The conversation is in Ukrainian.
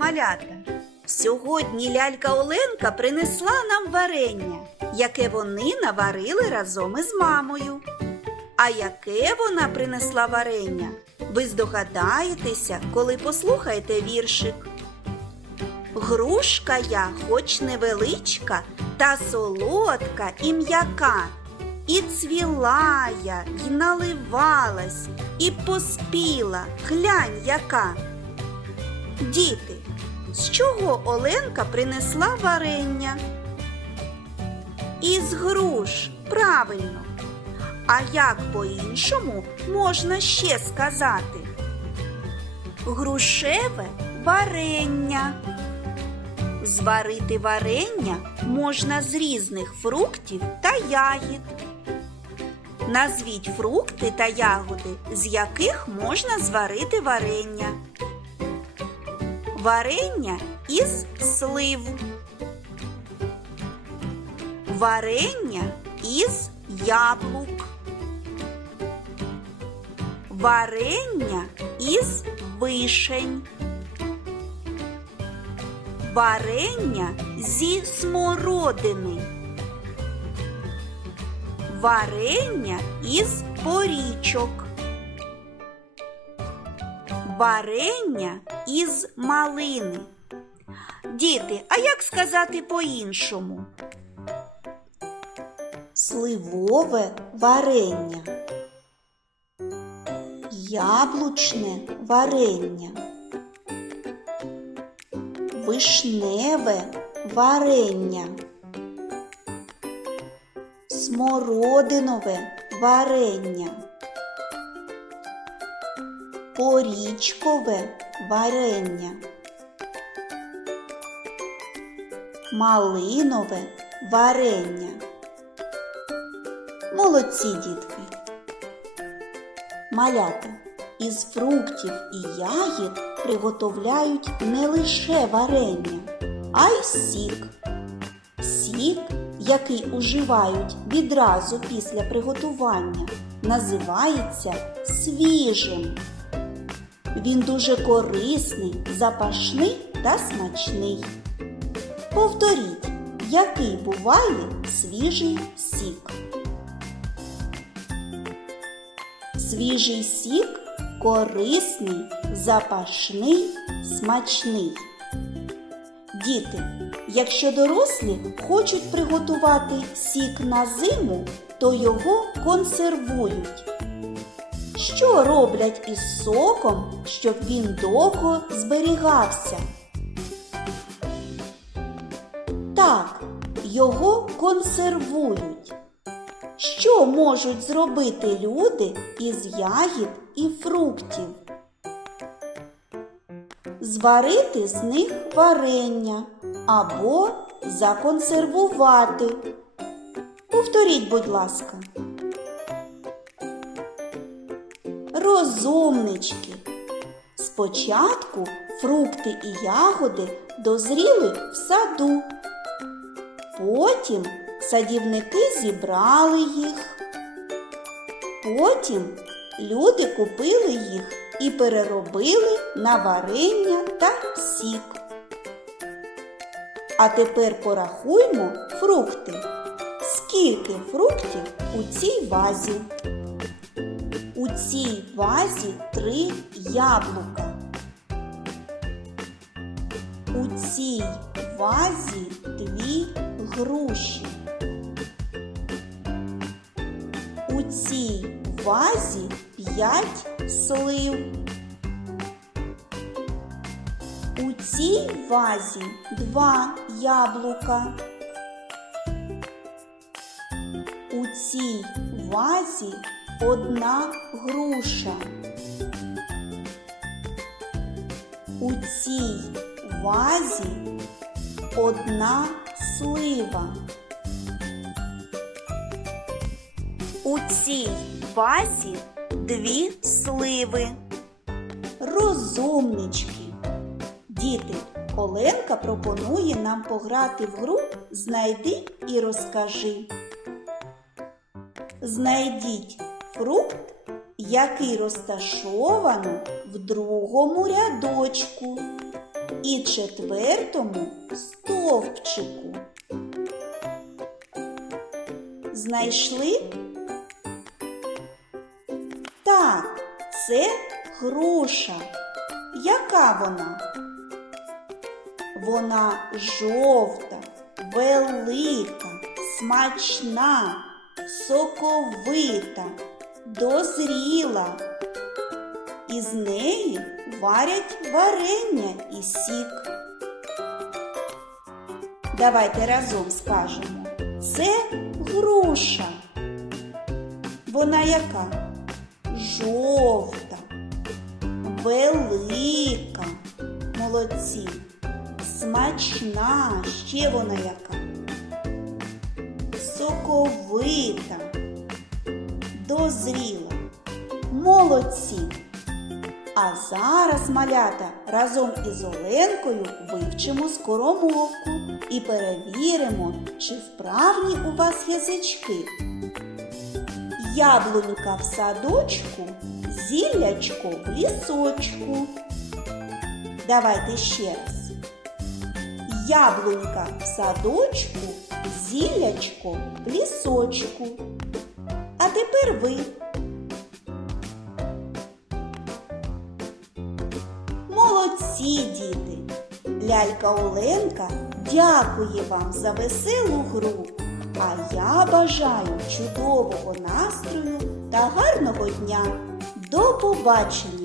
ранку! Сьогодні лялька Оленка принесла нам варення, яке вони наварили разом із мамою. А яке вона принесла варення? Ви здогадаєтеся, коли послухаєте віршик. Грушка я, хоч невеличка, та солодка і м'яка. І цвіла я, й наливалась, і поспіла, глянь яка. Діти, з чого Оленка принесла варення? Із груш, правильно. А як по-іншому можна ще сказати? Грушеве варення. Зварити варення можна з різних фруктів та ягід. Назвіть фрукти та ягоди, з яких можна зварити варення. Варення із слив. Варення із яблук. Варення із вишень. Варення зі смородини. Варення із порічок. Варення із малини. Діти, а як сказати по-іншому? Сливове варення. Яблучне варення. Вишневе варення. Смородинове варення. Порічкове варення. Малинове варення. Молодці дітки. Малята із фруктів і ягід приготовляють не лише варення, а й сік. Сік, який уживають відразу після приготування, називається свіжим. Він дуже корисний, запашний та смачний. Повторіть, який буває свіжий сік. Свіжий сік корисний, запашний, смачний. Діти, якщо дорослі хочуть приготувати сік на зиму, то його консервують. Що роблять із соком, щоб він довго зберігався? Так, його консервують. Що можуть зробити люди із ягід і фруктів? Зварити з них варення або законсервувати. Повторіть, будь ласка. Розумнички. Спочатку фрукти і ягоди дозріли в саду. Потім садівники зібрали їх. Потім люди купили їх і переробили на варення та сік. А тепер порахуймо фрукти. Скільки фруктів у цій вазі? Цій вазі три яблука. У цій вазі дві груші. У цій вазі п'ять слив. У цій вазі два яблука. У цій вазі одна груша. У цій вазі одна слива. У цій вазі дві сливи. Розумнички. Діти, Оленка пропонує нам пограти в гру Знайди і розкажи. Знайдіть фрукт, який розташовано в другому рядочку. і четвертому стовпчику. Знайшли? Так, це груша. Яка вона? Вона жовта, велика, смачна, соковита, дозріла. Із неї варять варення і сік. Давайте разом скажемо. Це груша. Вона яка? Жовта, велика. Молодці. Смачна. Ще вона яка? Соковита. Дозріла. Молодці. А зараз, малята, разом із Оленкою вивчимо скоромовку і перевіримо, чи вправні у вас язички. Яблунька в садочку, зіллячко в лісочку. Давайте ще раз. Яблунька в садочку, зіллячко в лісочку. Тепер ви. Молодці, діти! Лялька Оленка дякує вам за веселу гру. А я бажаю чудового настрою та гарного дня. До побачення!